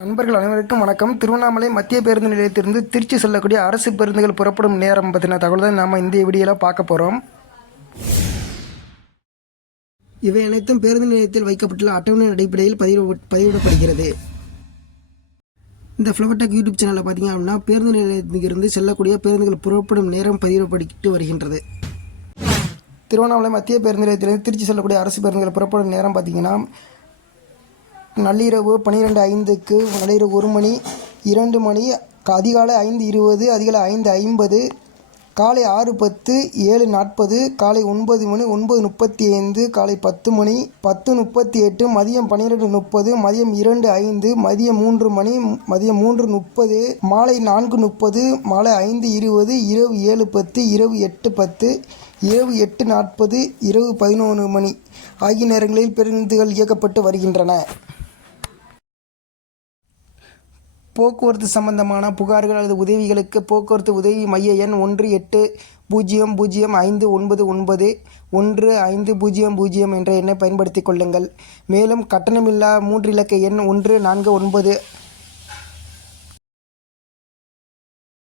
நண்பர்கள் அனைவருக்கும் வணக்கம். திருவண்ணாமலை மத்திய பேருந்து நிலையத்திலிருந்து திருச்சி செல்லக்கூடிய அரசு பேருந்துகள் புறப்படும் நேரம் பற்றின தகவல் தான் நாம் இந்த வீடியோவில் பார்க்க போகிறோம். இவை அனைத்தும் பேருந்து நிலையத்தில் வைக்கப்பட்டுள்ள அட்டவணை அடிப்படையில் பதிவிடப்படுகிறது. இந்த ஃப்ளவர்டெக் யூடியூப் சேனலில் பார்த்தீங்க அப்படின்னா பேருந்து நிலையத்திலிருந்து செல்லக்கூடிய பேருந்துகள் புறப்படும் நேரம் பதிவிடப்பட்டு வருகின்றது. திருவண்ணாமலை மத்திய பேருந்து நிலையத்திலிருந்து திருச்சி செல்லக்கூடிய அரசு பேருந்துகள் புறப்படும் நேரம் பார்த்தீங்கன்னா நள்ளிரவு 12:05க்கு, நள்ளிரவு 1 மணி, 2 மணி, அதிகாலை 5:20, அதிகாலை 5:50, காலை 6:10, 7:40, காலை 9 மணி, 9:35, காலை 10 மணி, 10:38, மதியம் 12:30, மதியம் 2:05, மதியம் 3 மணி, மதியம் 3:30, மாலை 4:30, மாலை 5:20, இரவு 7:10, இரவு 8:10, இரவு 8:40, இரவு 11 மணி ஆகிய நேரங்களில் பேருந்துகள் இயக்கப்பட்டு வருகின்றன. போக்குவரத்து சம்பந்தமான புகார்கள் அல்லது உதவிகளுக்கு போக்குவரத்து உதவி மைய எண் 18005991500 என்ற எண்ணை பயன்படுத்திக் கொள்ளுங்கள். மேலும் கட்டணமில்லா 3 இலக்க எண் 149